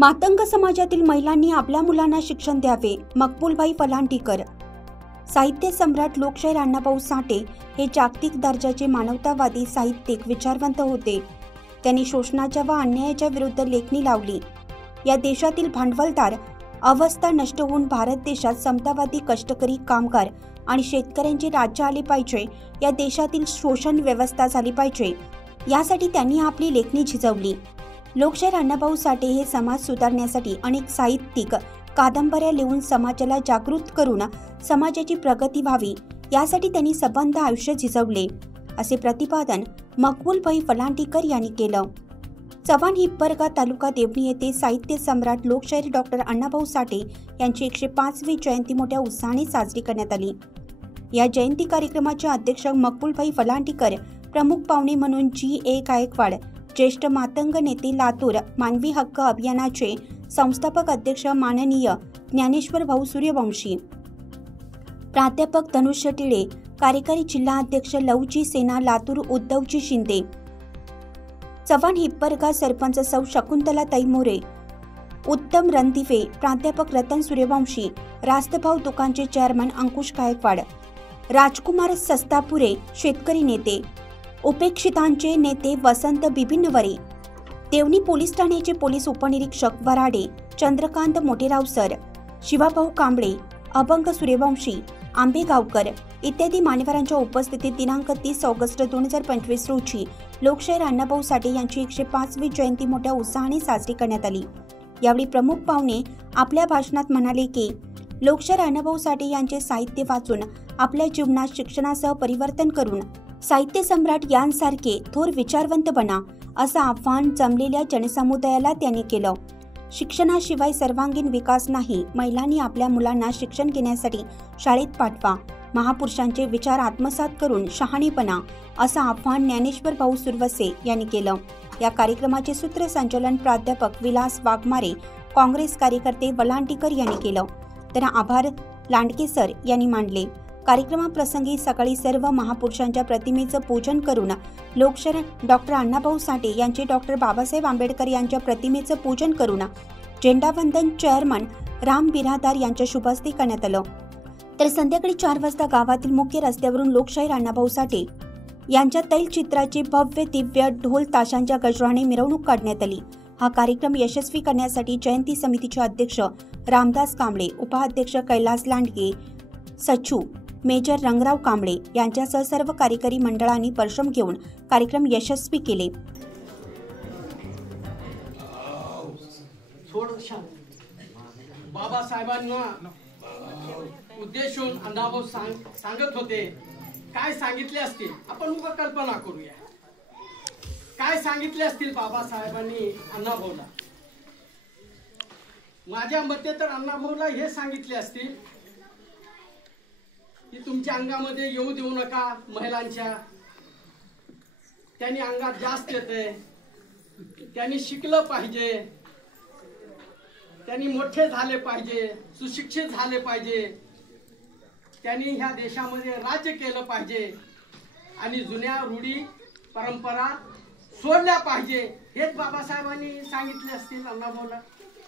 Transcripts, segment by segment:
मातंग समाजातील महिलांनी आपल्या मुलांना शिक्षण द्यावे. मकबूलभाई फलांटीकर. साहित्य सम्राट लोकशाहीर अण्णाभाऊ साठे हे जागतिक दर्जाचे मानवतावादी साहित्यिक विचारवंत होते. त्यांनी शोषणाच्या व अन्यायाच्या विरुद्ध लेखणी लावली. या देशातील भांडवलदार अवस्था नष्ट होऊन भारत देशात समतावादी कष्टकरी कामगार आणि शेतकऱ्यांचे राज्य आले पाहिजे. या देशातील शोषण व्यवस्था झाली पाहिजे, यासाठी त्यांनी आपली लेखणी झिजवली. लोकशाहीर अण्णाभाऊ साठे हे समाज सुधारण्यासाठी अनेक साहित्यिक कादंबऱ्या लिहून समाजाला जागृत करून समाजाची प्रगती व्हावी, यासाठी त्यांनी सबंध आयुष्य झिजवले, असे प्रतिपादन मकबूलभाई फलांटीकर यांनी केलं. चव्हाण हिप्परगा तालुका देवणी येथे साहित्य सम्राट लोकशाहीर डॉक्टर अण्णाभाऊ साठे यांची 105वी जयंती मोठ्या उत्साहाने साजरी करण्यात आली. या जयंती कार्यक्रमाचे अध्यक्ष मकबूलभाई फलांटीकर, प्रमुख पाहुणे म्हणून G.A. गायकवाड, ज्येष्ठ मातंग नेते लातूर मानवी हक्क अभियानाचे संस्थापक अध्यक्ष माननीय ज्ञानेश्वर भाऊ सूर्यवंशी, प्राध्यापक धनुष्य टिळे, कार्यकारी जिल्हा अध्यक्ष लवजी सेना लातूर उद्धवजी शिंदे, चव्हाण हिप्परगा सरपंच सौ शकुंतला तैमोरे, उत्तम रणदिवे, प्राध्यापक रतन सूर्यवंशी, रास्तभाव दुकानचे चेअरमन अंकुश गायकवाड, राजकुमार सस्तापुरे, शेतकरी नेते, उपेक्षितांचे नेते वसंत बिबिनवरे, देवणी पोलीस ठाण्याचे पोलीस उपनिरीक्षक वराडे चंद्रकांत मोठेराव सर, शिवाभाऊ कांबळे, अभंग सूर्यवंशी, आंबेगावकर इत्यादी मान्यवरांच्या उपस्थितीत दिनांक 30 ऑगस्ट 2025 रोजी लोकशाहीर अण्णाभाऊ साठे यांची 105वी जयंती मोठ्या उत्साहाने साजरी करण्यात आली. यावेळी प्रमुख पाहुणे आपल्या भाषणात म्हणाले की लोकशाहीर अण्णाभाऊ साठे यांचे साहित्य वाचून आपल्या जीवनात शिक्षणासह परिवर्तन करून साहित्य सम्राट यांसारखे थोर विचारवंत बना, असं आव्हान जमलेल्या जनसमुदायाला त्यांनी केलं. शिक्षणाशिवाय सर्वांगीण विकास नाही. महिलांनी आपल्या मुलांना शिक्षण घेण्यासाठी शाळेत पाठवा. महापुरुषांचे विचार आत्मसात करून शहाणेपणा, असं आव्हान ज्ञानेश्वर भाऊ सुरवसे यांनी केलं. या कार्यक्रमाचे सूत्रसंचालन प्राध्यापक विलास वाघमारे, काँग्रेस कार्यकर्ते वलांटीकर यांनी केलं, तर आभार लांडके सर यांनी मांडले. कार्यक्रमाप्रसंगी सकाळी सर्व महापुरुषांच्या प्रतिमेचं पूजन करून लोकशाहीर डॉक्टर अण्णाभाऊ साठे यांचे डॉक्टर बाबासाहेब आंबेडकर यांच्या प्रतिमेचं पूजन करून झेंडावंदन चेअरमन राम बिरादार यांच्या शुभहस्ते करण्यात आलं. तर संध्याकाळी 4 वाजता गावातील मुख्य रस्त्यावरून लोकशाहीर अण्णाभाऊ साठे यांच्या तैलचित्राची भव्य दिव्य ढोल ताशांच्या गजराने मिरवणूक काढण्यात आली. हा कार्यक्रम यशस्वी करण्यासाठी जयंती समितीचे अध्यक्ष रामदास कांबळे, उपाध्यक्ष कैलास लांडगे, सचिव मेजर रंगराव कांबळे यांच्यासह सर्व कार्यकारी मंडळांनी परिश्रम घेऊन कार्यक्रम यशस्वी केले. बाबासाहेबांना उद्देशून अण्णाभाऊ सांगत होते. काय सांगितले असतील, आपण उगा कल्पना करूया. काय सांगितले असतील बाबासाहेबांनी अण्णाभाऊला? माझ्या मते तर अण्णाभाऊला हे सांगितले असतील की तुमच्या अंगामध्ये येऊ देऊ नका महिलांच्या. त्यांनी अंगात जास्त येते, त्यांनी शिकलं पाहिजे, त्यांनी मोठे झाले पाहिजे, सुशिक्षित झाले पाहिजे, त्यांनी ह्या देशामध्ये राज्य केलं पाहिजे आणि जुन्या रूढी परंपरा सोडल्या पाहिजे. हेच बाबासाहेबांनी सांगितले असतील अण्णाभाऊला.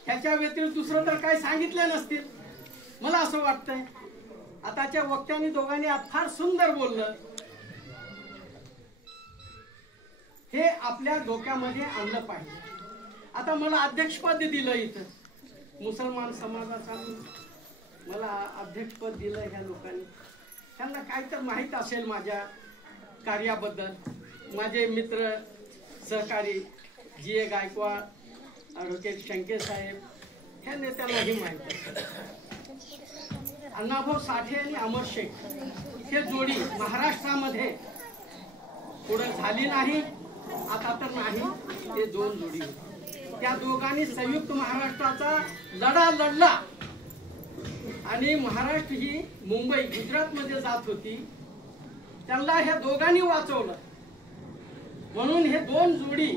ह्याच्या व्यतिरिक्त दुसरं तर काही सांगितले नसतील, मला असं वाटतंय. आताच्या वक्त्यांनी दोघांनी फार सुंदर बोललं. हे आपल्या डोक्यामध्ये आणलं पाहिजे. आता मला अध्यक्षपद दिलं, इथं मुसलमान समाजाचा मला अध्यक्षपद दिलं ह्या लोकांनी. त्यांना काय तर माहीत असेल माझ्या कार्याबद्दल. माझे मित्र सहकारी G.A. गायकवाड, ॲडव्होकेट शंके साहेब, ह्या नेत्यांनाही माहीत असेल. अण्णाभाऊ साठे आणि अमर शेख हे जोडी महाराष्ट्रामध्ये पुढे झाली नाही, आता तर नाही. ते 2 जोडी, त्या दोघांनी संयुक्त महाराष्ट्राचा लढा लढला आणि महाराष्ट्र ही मुंबई गुजरातमध्ये जात होती. त्यांना ह्या दोघांनी वाचवलं. म्हणून हे 2 जोडी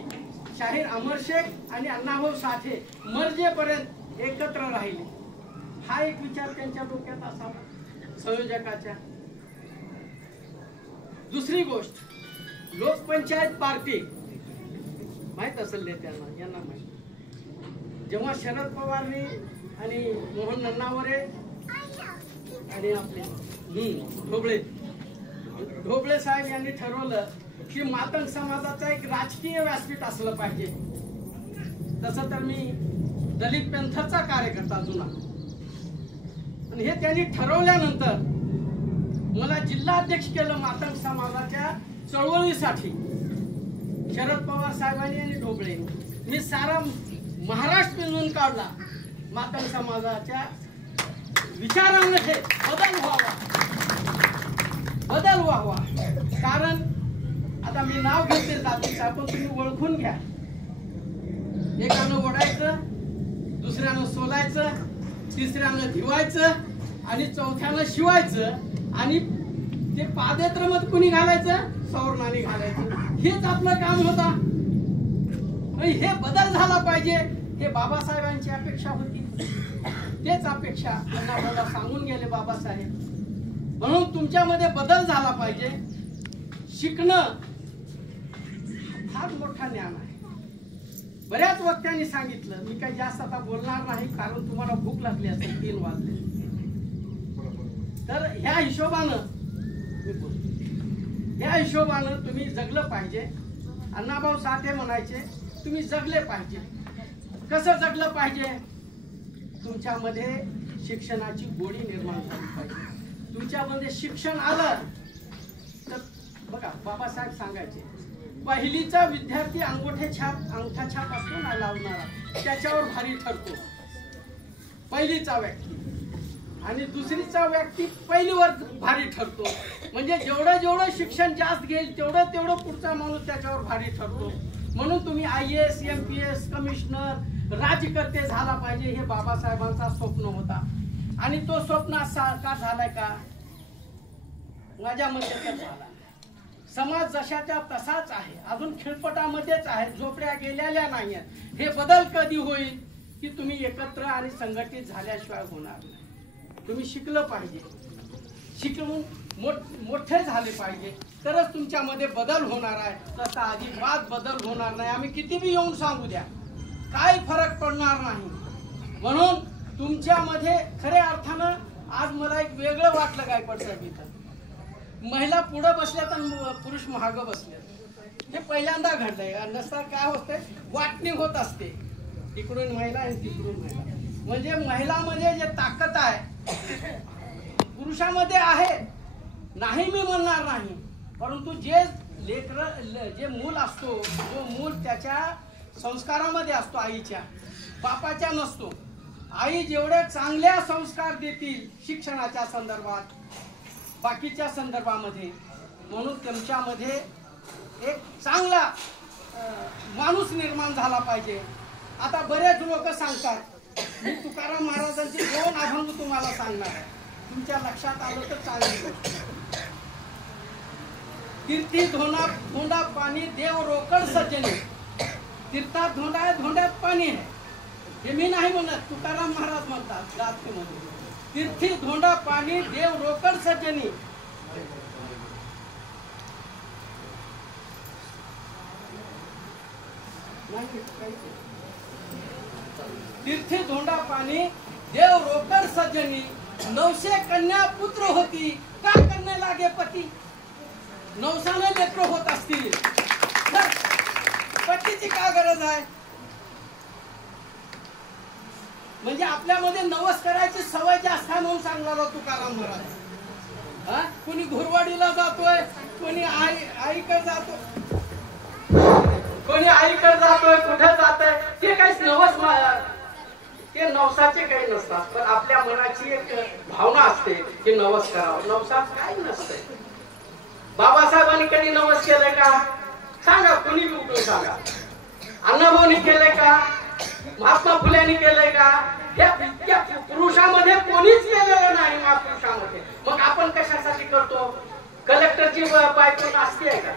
शाहीर अमर शेख आणि अण्णाभाऊ साठे मर्जेपर्यंत एकत्र राहिले. हा एक विचार त्यांच्या डोक्यात असावा संयोजकाच्या. दुसरी गोष्ट, लोकपंचायत पार्टी माहित असेल नेत्यांना, यांना माहित. जेव्हा शरद पवारनी आणि मोहन नन्नावरे आणि आपले ढोबळे साहेब यांनी ठरवलं की मातंग समाजाचा एक राजकीय व्यासपीठ असलं पाहिजे. तसं तर मी दलित पॅंथरचा कार्यकर्ता जुना, आणि हे त्यांनी ठरवल्यानंतर मला जिल्हाध्यक्ष केलं मातंग समाजाच्या चळवळीसाठी. शरद पवार साहेबांनी आणि ढोबळे मी सारा महाराष्ट्र पिंजून काढला. मातंग समाजाच्या विचारांमध्ये बदल व्हावा. कारण आता मी नाव घेते जातीचा, पण तुम्ही ओळखून घ्या. एकानं ओढायचं, दुसऱ्यानं सोलायचं, तिसऱ्यानं धिवायचं आणि चौथ्यानं शिवायचं, आणि ते पादत्र मध्ये कुणी घालायचं, सौरणाने घालायचं. हेच आपलं काम होता. हे बदल झाला पाहिजे, हे बाबासाहेबांची अपेक्षा होती. तेच अपेक्षा त्यांना सांगून गेले बाबासाहेब. म्हणून तुमच्यामध्ये बदल झाला पाहिजे. शिकणं फार मोठा ज्ञान आहे. बऱ्याच वक्त्यांनी सांगितलं, मी काही जास्त आता बोलणार नाही, कारण तुम्हाला भूक लागली असेल, 3 वाजले. तर ह्या हिशोबानं तुम्ही जगलं पाहिजे. अण्णाभाऊ साठे म्हणायचे तुम्ही जगले पाहिजे. कसं जगलं पाहिजे? तुमच्यामध्ये शिक्षणाची गोडी निर्माण झाली पाहिजे. तुमच्यामध्ये शिक्षण आलं तर बघा, बाबासाहेब सांगायचे पहिलीचा विद्यार्थी अंगठा छाप असतो ना लावणारा, त्याच्यावर भारी ठरतो पहिलीचा व्यक्ती, आणि दुसरीचा व्यक्ती पहिलीवर भारी ठरतो. म्हणजे जेवढं शिक्षण जास्त घेईल तेवढं पुढचा माणूस त्याच्यावर भारी ठरतो. म्हणून तुम्ही IAS, MPS, कमिशनर, राज्यकर्ते झाला पाहिजे, हे बाबासाहेबांचा स्वप्न होता. आणि तो स्वप्न का झालाय का? माझ्या मते तर झाला. समाज जशाच्या तसाच आहे, अजून खिळपटामध्येच आहे, झोपड्या गेलेल्या नाहीयेत. हे बदल कधी होईल की तुम्ही एकत्र आणि संघटित झाल्याशिवाय होणार नाही. तुम्ही शिकलं पाहिजे, शिकून मोठे झाले पाहिजे, तरच तुमच्यामध्ये बदल होणार आहे. तसा अजिबात बदल होणार नाही. आम्ही किती बी येऊन सांगू द्या, काही फरक पडणार नाही. म्हणून तुमच्यामध्ये खऱ्या अर्थानं आज मला एक वेगळं वाटलं गायकवाड साहेब, इथं महिला पुढे बसल्या तर पुरुष महाग बसले. हे पहिल्यांदा घडलंय. नसता काय होतंय, वाटणी होत असते, इकडून महिला आणि तिकडून महिला. म्हणजे महिलामध्ये जे ताकद आहे पुरुषामध्ये आहे, नाही मी म्हणणार नाही, परंतु जे जे मूल असतो, जो मूल त्याच्या संस्कारामध्ये असतो, आईच्या बापाच्या नसतो. आई जेवढे चांगल्या संस्कार देतील शिक्षणाच्या संदर्भात, बाकीच्या संदर्भामध्ये, म्हणून तुमच्यामध्ये एक चांगला माणूस निर्माण झाला पाहिजे. आता बरेच लोक सांगतात, मी तुकाराम महाराजांचे 2 अभंग तुम्हाला सांगणार आहे, तुमच्या लक्षात आलं तर चांगली गोष्ट. तीर्थी धोंडा पाणी देव रोकड सज्जनी. तीर्थात धोंडा आहे, धोंड्यात पाणी आहे. हे मी नाही म्हणत, तुकाराम महाराज म्हणतात गाथेमध्ये. तीर्थी धोंडा पाणी देव रोकड सज्जनी. तीर्थी धोंडा पाणी देव रोकड सज्जनी. 900 कन्या पुत्र होती, का करणे लागे पती. 900 लेकर होत असतील तर पतीची का गरज आहे? म्हणजे आपल्यामध्ये नवस करायची सवय जास्त आहे म्हणून सांगला तुकाराम महाराज. कोणी घुरवाडीला जातोय, कोणी आईकडे जातो, कोणी आईकडे जातोय, कुठे जातोय, ते काहीच नवस, ते नवसाचे काही नसतात. पण आपल्या मनाची एक भावना असते की नवस करावं. नवसात काही नसतंय. बाबासाहेबांनी कधी नवस केलंय का? सांगा, कोणी उठून सांगा. अण्णाभाऊनी केलंय का? महात्मा फुल्यांनी केलंय का? या पुरुषामध्ये कोणीच केलेलं नाही. महापुरुषामध्ये मग आपण कशासाठी करतो? कलेक्टरची बायको नाचती आहे का?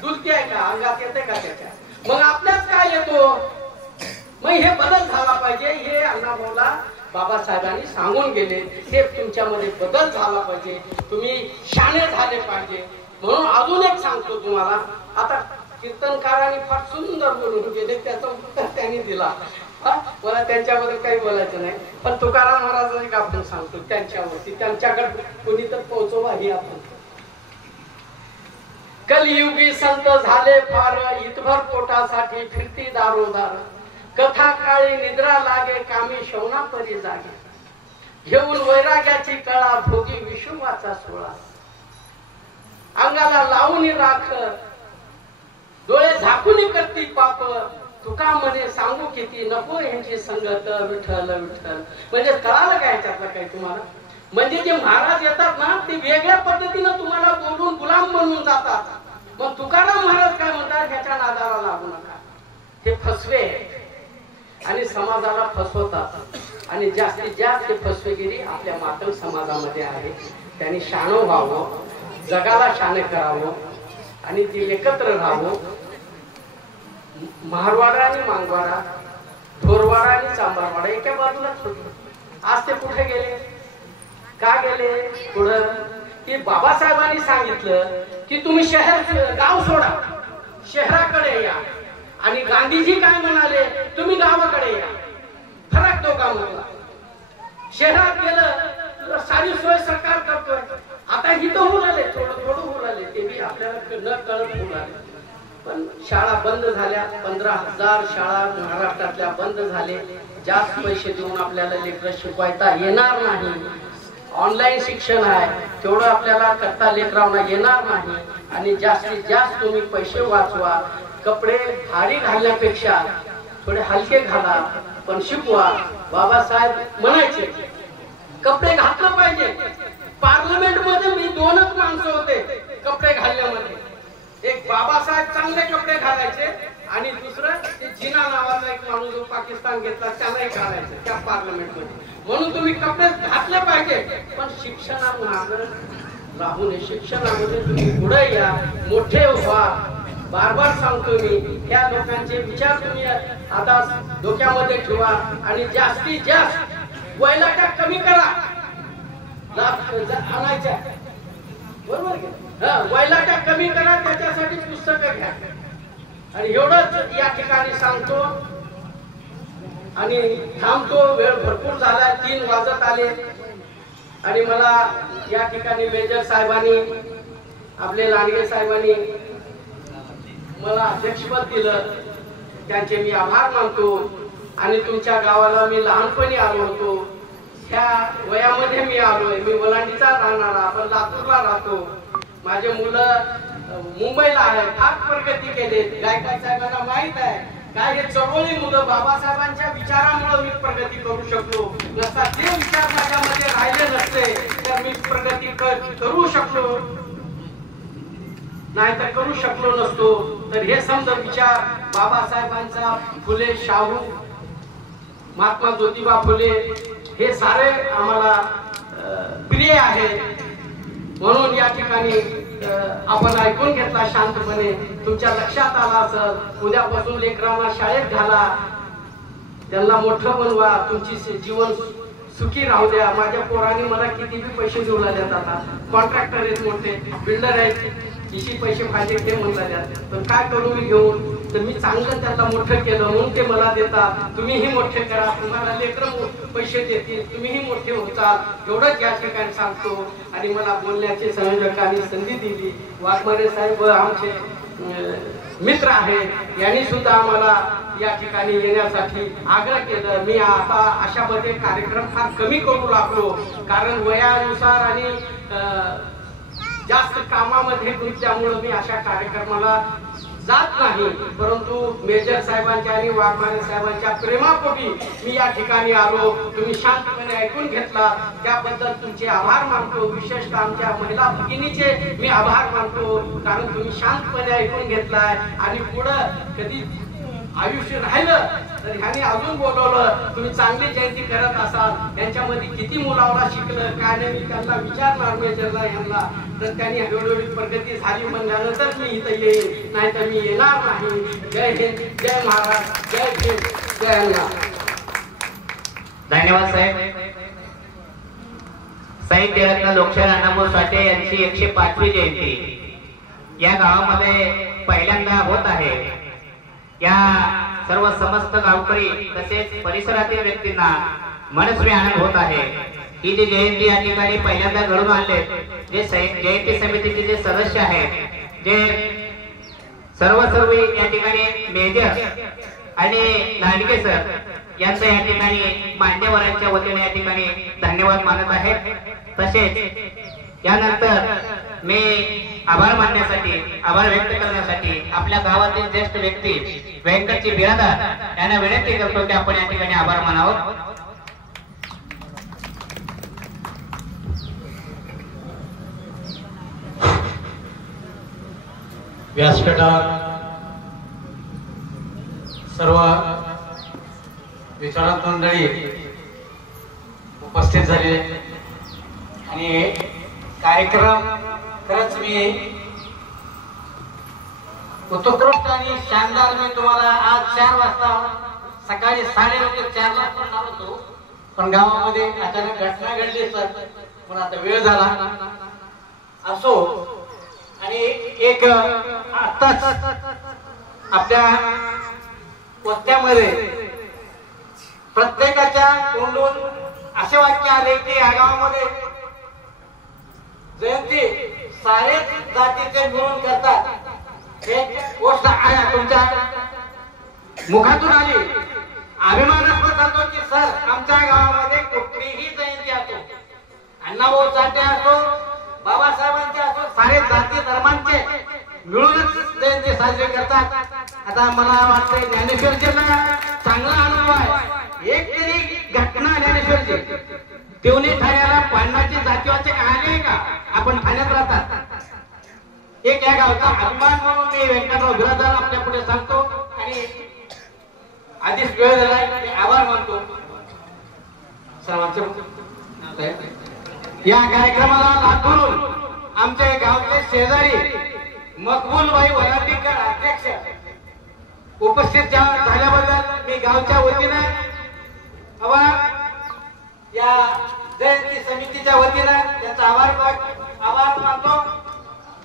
डुलती आहे का? अंगात येते का त्याच्या? मग आपल्याच काय येतो? मग हे बदल झाला पाहिजे. हे अण्णाभाऊला बाबासाहेबांनी सांगून गेले. हे तुमच्यामध्ये बदल झाला पाहिजे. तुम्ही शाणे झाले पाहिजे. म्हणून अजून एक सांगतो तुम्हाला. आता कीर्तनकारांनी फार सुंदर बोलून गेले, त्याचा उत्तर त्यांनी दिला. मला त्यांच्याबद्दल काही बोलायचं नाही, पण तुकाराम महाराज एक आपण सांगतो त्यांच्यावरती, त्यांच्याकडे कोणी तर पोहोचवा ही आपण. कलियुगी संत झाले फार, इतभर पोटासाठी फिरती दारोदार. कथा काळी निद्रा लागे, कामी शौना परी जागे. घेऊन वैराग्याची कळा, भोगी विशुवाचा सोळा. अंगाला लावून राख, डोळे झाकून करती पाप. तुका म्हणे सांगू किती, नको यांची संगत. विठ्ठल विठ्ठल. म्हणजे कळालं काय याच्यातलं काही तुम्हाला? म्हणजे जे महाराज येतात ना, ते वेगळ्या पद्धतीनं तुम्हाला बोलून गुलाम बनवून जातात. मग तुकाराम महाराज काय म्हणतात, ह्याच्या नादाला लागू नका. हे फसवे आणि समाजाला फसवतात, आणि जास्तीत जास्त फसवेगिरी आपल्या मातंग समाजामध्ये आहे. त्यांनी शाणं व्हावं, जगाला शाणे करावं, आणि ती एकत्र राहावं. महारवाडा आणि मांगवाडा, ढोरवाडा आणि चांबारवाडा एका बाजूलाच होते. आज ते कुठे गेले, का गेले? पुढं की बाबासाहेबांनी सांगितलं की तुम्ही गाव सोडा, शहराकडे या. आणि गांधीजी काय म्हणाले, तुम्ही गावाकडे या. फरक दोघांमधला. शहरात गेलं सारी सोय सरकार करतोय. आता इथं होऊन आले, थोडं होऊन आले, ते बी आपल्याला न कळत होऊन आले. पण शाळा बंद झाल्या. 15,000 शाळा महाराष्ट्रातल्या बंद झाले. जास्त पैसे देऊन आपल्याला लेकरं शिकवायता येणार नाही. ऑनलाईन शिक्षण आहे, तेवढं आपल्याला करता लेकरांना येणार नाही. आणि जास्तीत जास्त तुम्ही पैसे वाचवा. कपडे भारी घालण्यापेक्षा थोडे हलके घाला, पण शिकवा. बाबासाहेब म्हणायचे कपडे घातलं पाहिजे. पार्लमेंट मध्ये मी 2च माणसं होते कपडे घालण्यामध्ये. एक बाबासाहेब चांगले कपडे घालायचे, आणि दुसरं ते जिना नावाचा एक माणूस जो पाकिस्तान घेतला त्यालाही घालायचं त्या पार्लमेंट मध्ये. म्हणून तुम्ही कपडे घातले पाहिजे, पण शिक्षणामागे राहू नये. शिक्षणामध्ये तुम्ही पुढे या, मोठे व्हा. बार बार सांगतो मी, या लोकांचे विचार तुम्ही आता डोक्यामध्ये ठेवा, आणि जास्तीत जास्त वैलाट्या कमी करा. आणायच्या बरोबर, वैलाट्या कमी करा, त्याच्यासाठी पुस्तकं घ्या. आणि एवढंच या ठिकाणी सांगतो आणि थांबतो. वेळ भरपूर झाला, 3 वाजत आले. आणि मला या ठिकाणी मेजर साहेबांनी, आपले लांडगे साहेबांनी मला अध्यक्षपद दिलं, त्यांचे मी आभार मानतो. आणि तुमच्या गावाला मी लहानपणी आलो होतो, ह्या वयामध्ये मी आलोय. मी वलांडीचा राहणारा, पण लातूरला राहतो. माझे मुलं मुंबईला आहे, फार प्रगती केली. गायकवाड साहेबांना माहित आहे काय हे चळवळी मुलं बाबासाहेबांच्या विचारामुळे मी प्रगती करू शकलो. नसता ते विचार माझ्यामध्ये राहिले नसते तर मी प्रगती करू शकलो नाही, तर करू शकलो नसतो. तर हे समजा विचार बाबासाहेबांचा, फुले शाहू, महात्मा ज्योतिबा फुले, हे सारे आम्हाला प्रिय आहे. म्हणून या ठिकाणी आपण ऐकून घेतला शांतपणे. तुमच्या लक्षात आला असं, उद्यापासून लेकरांना शाळेत घाला, त्यांना मोठं बनवा, तुमची जीवन सुखी राहू द्या. माझ्या पोरांनी मला किती बी पैसे देऊ लागले. आता कॉन्ट्रॅक्टर आहेत, मोठे बिल्डर आहेत, किती पैसे पाहिजे ते म्हणला. पण काय करू मी घेऊन? तर मी चांगलं त्यांना मोठं केलं म्हणून ते मला देतात. तुम्हीही मोठे करा, तुम्हाला लेकरं पैसे देतील, तुम्हीही मोठे होतात. एवढंच या ठिकाणी सांगतो. आणि मला बोलण्याचे संयोजकांनी संधी दिली. वाघमारे साहेब आमचे मित्र आहेत, यांनी सुद्धा आम्हाला या ठिकाणी येण्यासाठी आग्रह केलं. मी आता अशामध्ये कार्यक्रम फार कमी करू लागलो, कारण वयानुसार आणि जास्त कामामध्ये गुंतल्यामुळे मी अशा कार्यक्रमाला जात नाही. परंतु मेजर साहेबांच्या आणि वाघमारे साहेबांच्या प्रेमापोटी मी या ठिकाणी आलो. तुम्ही शांतपणे ऐकून घेतला, त्याबद्दल तुमचे आभार मानतो. विशेषतः आमच्या महिला भगिनीचे मी आभार मानतो, कारण तुम्ही शांतपणे ऐकून घेतलाय. आणि पुढं कधी आयुष्य राहिलं तर ह्याने अजून बोलवलं. तुम्ही चांगली जयंती करत असाल, यांच्यामध्ये किती मुलावला शिकलं काय नाही मी त्यांना विचारणार मेजरला यांना. तर त्यांनी एवढी प्रगती झाली म्हणल्यानंतर मी इथं येईन, नाही तर मी येणार नाही. जय हिंद, जय महाराज, जय हिंद, जय अण्णा. धन्यवाद साहेब. साहित्यरत्न लोकशाहीर अण्णाभाऊ साठे यांची 105वी जयंती या गावामध्ये पहिल्यांदा होत आहे. या सर्व समस्त गावकरी तसेच परिसरातील व्यक्तींना मनस्वी आनंद होत आहे ही जी जयंती या ठिकाणी पहिल्यांदा घडून आणले जे जयंती समितीचे जे सदस्य आहेत जे सर्व या ठिकाणी मेजर आणि लांडगे सर यांचं या ठिकाणी मान्यवरांच्या वतीने या ठिकाणी धन्यवाद मानत आहे। तसेच यानंतर मी आभार मानण्यासाठी आभार व्यक्त करण्यासाठी आपल्या गावातील ज्येष्ठ व्यक्ती व्यंकटजी बिरादार यांना विनंती करतो की आपण या ठिकाणी आभार मानावं। व्यासपीठावर सर्व विचारक मंडळी उपस्थित झाले आणि कार्यक्रम खरंच मी उत्कृष्ट आणि शानदार मी तुम्हाला आज 4 वाजता सकाळी 4:30 ला करणार होतो, पण गावामध्ये अचानक घटना घडली सर, पण आता वेळ झाला असो। आणि एक आताच आपल्या वस्त्यामध्ये प्रत्येकाच्या तोंडून असे वाक्य आले की या गावामध्ये जयंती सारेच जातीचे मिळून करतात। एक गोष्ट तुमच्या मुखातून आली, अभिमानास्पद सांगतो की सर आमच्या गावामध्ये कुठलीही जयंती असो, अण्णाभाऊ साठे असो, बाबासाहेबांचे असो, सारे जाती धर्मांचे मिळूनच जयंती साजरी करतात। आता मला वाटतं ज्ञानेश्वरजींना चांगला अनुभव आहे। एक तरी घटना ज्ञानेश्वरजी देवणी ठाण्याला पाण्याची जातीवाचे कहाणी आहे का? आपण ठाण्यात राहतात। एक या गावचा अभिमान म्हणून मी व्यंकटराव बिरादार आपल्या पुढे सांगतो आणि आधीच वेळ झालाय आभार मानतो सर्वांचे। या कार्यक्रमाला लाभून आमच्या गावचे शेजारी मकबूलभाई वलांडीकर अध्यक्ष उपस्थित झाल्याबद्दल मी गावच्या वतीने या जयंती समितीच्या वतीने त्यांचा आभार मानतो।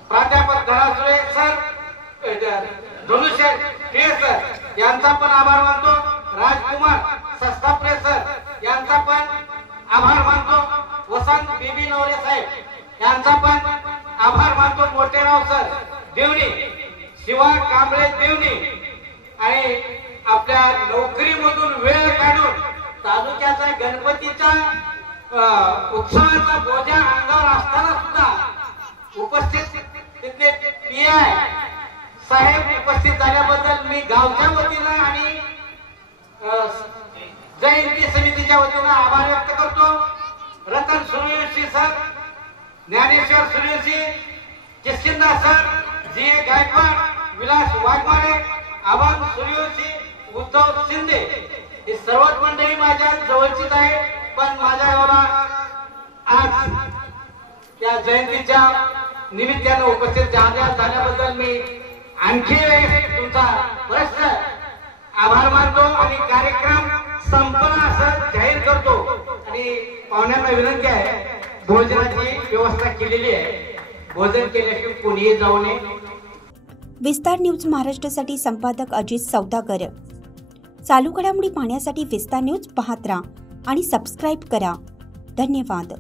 प्राध्यापक धनासुरे सर, धनुष्य सर यांचा पण आभार मानतो। राजकुमार सस्तापुरे सर यांचा पण आभार मानतो। वसंत बीबी नवरे साहेब यांचा पण आभार मानतो। मोठेराव सर देवणी, शिवा कांबळे देवणी आणि आपल्या नोकरीमधून वेळ काढून तालुक्याचा गणपतीचा उत्सवाचा बोजा अंगावर असताना सुद्धा उपस्थित तिथले पीआय साहेब उपस्थित झाल्याबद्दल मी गावच्या वतीनं आणि जयंती समितीच्या वतीनं आभार व्यक्त करतो। रतन सूर्यवंशी सर, ज्ञानेश्वर सूर्यवंशी, किस्किंदा सर, जी ए गायकवाड, विलास वाघमारे, अभंग सूर्यवंशी, उद्धव शिंदे ही सर्वच मंडळी माझ्या जवळचीच आहे, पण माझ्या गावाला आज या जयंतीच्या निमित्तानं उपस्थित झाल्याबद्दल मी आणखी तुमचा परत आभार मानतो आणि कार्यक्रम संपला असं जाहीर करतो। आणि पाहुण्यांना विनंती आहे, भोजनाची व्यवस्था केलेली आहे, भोजन केल्याशिवाय कोणीही जाऊ नये। विस्तार न्यूज महाराष्ट्रासाठी संपादक अजित सौदागर। चालू घडामोडी पाहण्यासाठी विस्तार न्यूज पाहत राहा आणि सबस्क्राईब करा। धन्यवाद।